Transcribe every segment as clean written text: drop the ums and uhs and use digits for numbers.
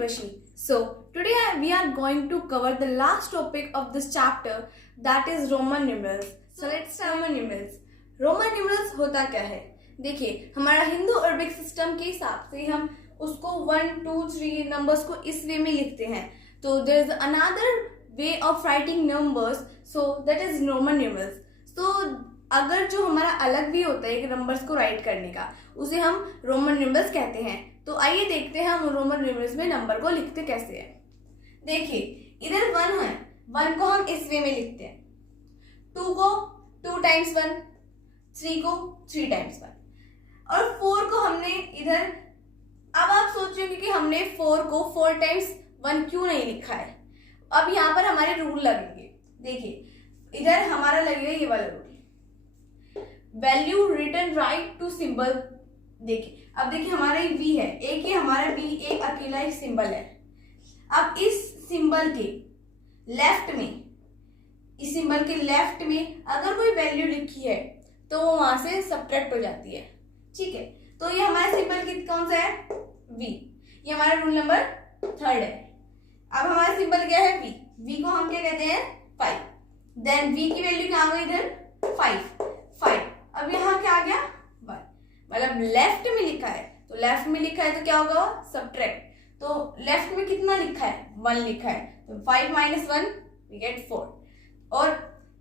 Urvashi. So today we are going to cover the last topic of this chapter, that is Roman numerals. So let's start Roman numerals. Roman numerals होता क्या है? देखिए, हमारा Hindu Arabic system के हिसाब से हम उसको 1, 2, 3 नंबर्स को इस वे में लिखते हैं. तो there is another way of writing numbers, so that is Roman numerals. So अगर जो हमारा अलग भी होता है नंबर्स को राइट करने का, उसे हम रोमन न्यूमरल्स कहते हैं. तो आइए देखते हैं हम रोमन न्यूमरल्स में नंबर को लिखते कैसे हैं. देखिए, इधर 1 है, 1 को हम इस वे में लिखते हैं. 2 को 2 टाइम्स 1, 3 को 3 टाइम्स 1 और 4 को हमने इधर. अब आप सोचेंगे कि हमने 4 को 4 टाइम्स 1 क्यों नहीं लिखा है. अब यहाँ पर हमारे रूल लगेंगे. देखिए, इधर हमारा लगेगा ये वाला rule, value return right to symbol. देखिए, अब देखिए हमारा एक v है, एक ही हमारा v एक अकेला एक सिंबल है. अब इस सिंबल के लेफ्ट में, इस सिंबल के लेफ्ट में अगर कोई वैल्यू लिखी है तो वो वहां से सब्ट्रैक्ट हो जाती है. ठीक है, तो ये हमारा सिंबल कौन सा है? v. ये हमारा रूल नंबर 3 है. अब हमारा सिंबल क्या है? v. v को हम क्या कहते हैं? 5. देन v की वैल्यू क्या आ गई इधर? 5. अब यहाँ क्या आ गया? 1. मतलब लेफ्ट में लिखा है, तो लेफ्ट में लिखा है तो क्या होगा? सब्ट्रैक्ट. तो लेफ्ट में कितना लिखा है? 1 लिखा है, तो 5 - 1 वी गेट 4. और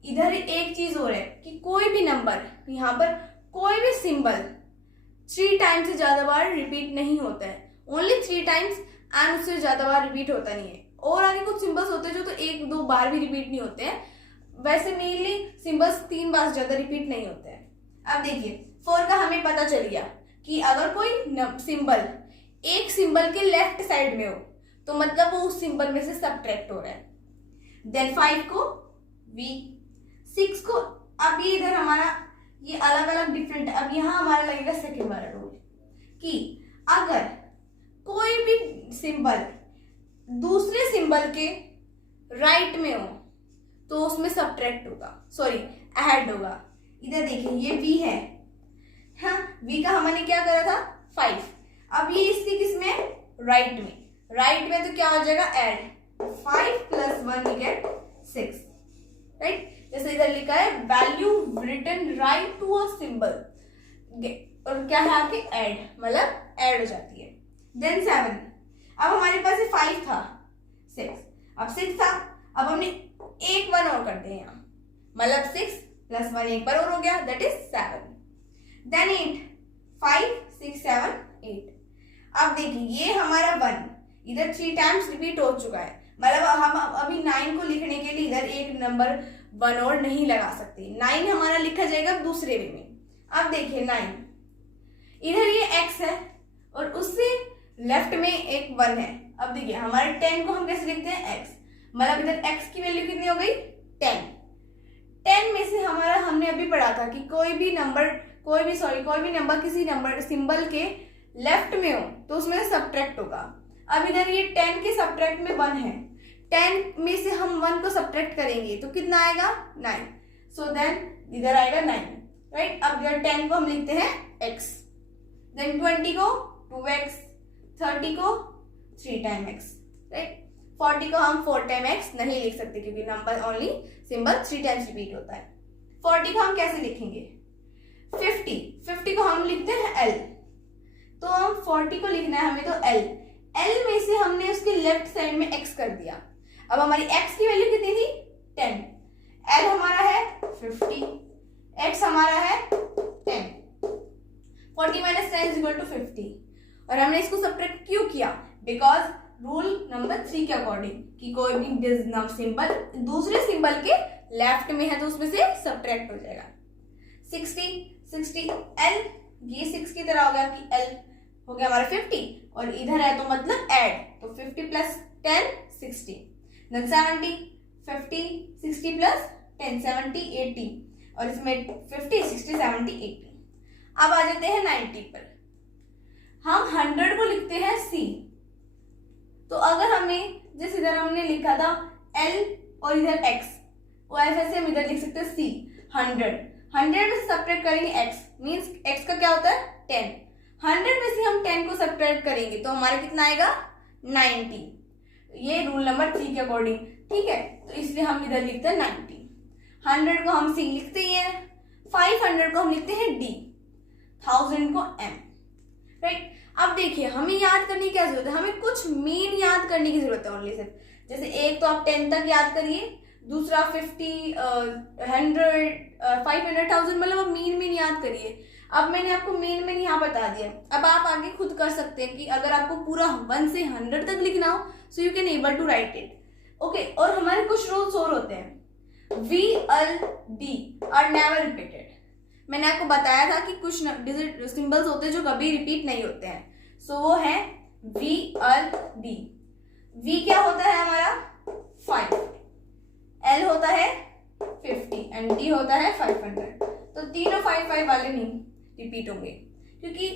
इधर एक चीज और है कि कोई भी नंबर, यहाँ पर कोई भी सिंबल 3 टाइम्स से ज्यादा बार रिपीट नहीं होता है. ओनली 3 टाइम्स एंड उससे ज्यादा बार रिपीट होता नहीं है. और आगे कुछ सिंबल्स होते हैं जो तो 1-2 बार भी रिपीट नहीं होते हैं. वैसे मेनली सिंबल्स 3 बार से ज्यादा रिपीट नहीं होते हैं. अब देखिए, 4 का हमें पता चल गया कि अगर कोई सिंबल एक सिंबल के लेफ्ट साइड में हो तो मतलब वो उस सिंबल में से सब्ट्रैक्ट हो रहा है. देन 5 को v, 6 को, अब ये इधर हमारा ये अलग अलग डिफरेंट है. अब यहाँ हमारा लगेगा सेकेंड वाला रूल कि अगर कोई भी सिंबल दूसरे सिंबल के राइट में हो तो उसमें सब्ट्रैक्ट होगा, सॉरी ऐड होगा. इधर देखिए, ये v है, हाँ, v का हमने क्या करा था? 5. अब ये इसकी किसमें? राइट में तो क्या हो जाएगा? ऐड. 5 + 1 we get 6. राइट, जैसे इधर लिखा है value return right to a symbol, और क्या है आपके? ऐड, मतलब ऐड हो जाती है. देन 7. अब हमारे पास 5 था, 6, अब 6 था, अब हमने एक 1 और करते हैं यहाँ, मतलब 6 + 1 एक बार और हो गया, दैट इज 7. देन 8, 5, 6, 7, 8. अब देखिए, ये हमारा 1 इधर 3 टाइम्स रिपीट हो चुका है, मतलब हम अभी 9 को लिखने के लिए इधर एक नंबर 1 और नहीं लगा सकते. 9 हमारा लिखा जाएगा दूसरे वे में. अब देखिए 9, इधर ये x है और उससे लेफ्ट में एक 1 है. अब देखिए हमारे 10 को हम कैसे लिखते हैं? x, मतलब इधर x की वैल्यू कितनी हो गई? 10. 10 में से हमारा, हमने अभी पढ़ा था कि कोई भी नंबर किसी नंबर सिंबल के लेफ्ट में हो तो उसमें सब्ट्रैक्ट होगा. अब इधर ये 10 के सब्ट्रैक्ट में 1 है, 10 में से हम 1 को सब्ट्रैक्ट करेंगे तो कितना आएगा? 9. सो देन इधर आएगा 9. राइट, अब इधर 10 को हम लिखते हैं x, देन 20 को 2x, 30 को 3 टाइम x. राइट, 40 को हम 4 टाइम x नहीं लिख सकते क्योंकि number only symbol 3 times repeat होता है. 40 को हम कैसे लिखेंगे? 50 को हम लिखते हैं l, तो हम 40 को लिखना है हमें, तो l में से हमने उसके लेफ्ट साइड में x कर दिया. अब हमारी x की वैल्यू कितनी थी? 10. l हमारा है 50, x हमारा है 10. 40 - 10 = 50. और हमने इसको सब्ट्रैक्ट क्यों किया? बिकॉज रूल नंबर 3 के अकॉर्डिंग कि कोई भी सिंबल दूसरे सिंबल के लेफ्ट में है तो उसमें से सब्ट्रैक्ट हो जाएगा. 60 l, ये 6 की तरह हो गया कि l हो गया हमारा 50 और इधर है तो मतलब ऐड, तो 50 + 10 60. देन 70, 50, 60 + 10 70, 80 और इसमें 50, 60, 70, 80. अब आ जाते हैं 90 पर. हम 100 को लिखते हैं c. तो अगर हमें, जैसे इधर हमने लिखा था l और इधर x, वैसे हम इधर लिख सकते हैं c. 100 में से सब्ट्रैक्ट करेंगे x, मींस x का क्या होता है? 10. 100 में से हम 10 को सब्ट्रैक्ट करेंगे तो हमारा कितना आएगा? 90। ये रूल नंबर 3 के अकॉर्डिंग, ठीक है। तो इसलिए हम इधर लिखते हैं 90। 100 को हम C लिखते ही है, 500 को हम लिखते हैं D, 1000 को M, राइट। अब देखिए हमें याद करने की क्या जरूरत है, हमें कुछ मीन याद करने की जरूरत है ओनली सिर्फ। जैसे एक तो आप 10 तक याद करिए, दूसरा 50, 100, 500, 1000, मतलब आप मीन याद करिए। अब मैंने आपको मीन यहाँ बता दिया, अब आप आगे खुद कर सकते हैं कि अगर आपको पूरा 1 से 100 तक लिखना हो so you can able to write it, okay. और हमारे कुछ रूल्स और होते हैं। VLD are never repeated. मैंने आपको बताया था कि कुछ डिजिट सिंबल्स होते हैं जो कभी रिपीट नहीं होते हैं, सो वो है VLD। V क्या होता है हमारा 5, L होता है 50 एंड D होता है 500। तो तीनों 5 वाले नहीं रिपीट होंगे, क्योंकि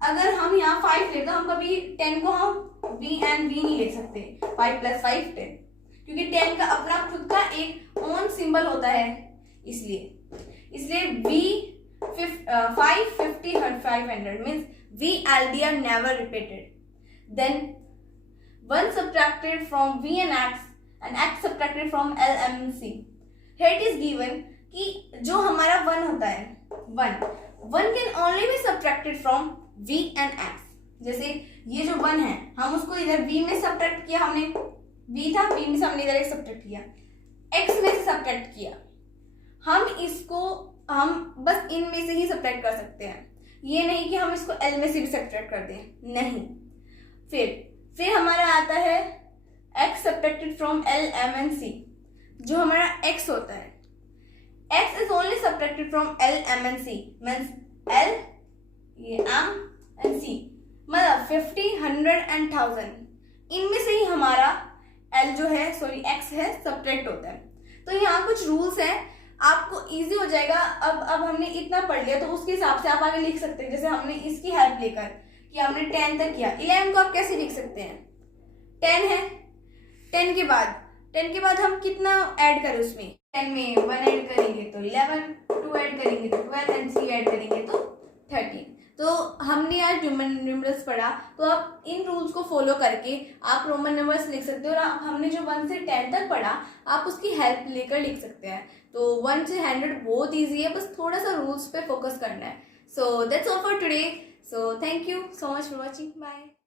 अगर हम यहाँ 5 ले तो हम कभी 10 को हम V नहीं ले सकते, 5 + 5 10, क्योंकि 10 का अपना खुद का एक ओन सिंबल होता है, इसलिए V 5, 50, 500 means VLD are never repeated. Then 1 subtracted from V and X subtracted from L, M and C. Here it is given कि जो हमारा 1 होता है, 1 can only be subtracted from V and X. जैसे ये जो 1 है हम उसको इधर V में सब्ट्रैक्ट किया, हमने V था, V में से हमने इधर एक सब्ट्रैक्ट किया, X में से सब्ट्रैक्ट किया। हम बस इनमें से ही सब्ट्रैक्ट कर सकते हैं, ये नहीं कि हम इसको L में से भी सब्ट्रैक्ट कर दें, नहीं। फिर हमारा आता है X subtracted from L, M and C। जो हमारा X होता है, X is only subtracted from L, M and C, means L, ये M and C, मतलब 50, 100 and 1000, इनमें से ही हमारा L जो है X है सब्ट्रैक्ट होता है। तो यहाँ कुछ रूल्स हैं, आपको इजी हो जाएगा। अब हमने इतना पढ़ लिया तो उसके हिसाब से आप आगे लिख सकते हैं। जैसे हमने इसकी हेल्प लेकर कि हमने 10 तक किया, 11 को आप कैसे लिख सकते हैं, 10 है, 10 के बाद हम कितना ऐड करें उसमें, 10 में 1 ऐड करेंगे तो 11, 2 ऐड करेंगे तो 12 एंड 3 ऐड करेंगे तो 13। तो हमने आज रोमन न्यूमरल्स पढ़ा, तो आप इन रूल्स को फॉलो करके आप रोमन नंबर्स लिख सकते हो। और हमने जो 1 से 10 तक पढ़ा आप उसकी हेल्प लेकर लिख सकते हैं। तो 1 से 100 बहुत ईजी है, बस थोड़ा सा रूल्स पे फोकस करना है। So that's all for today. So thank you so much for watching, bye.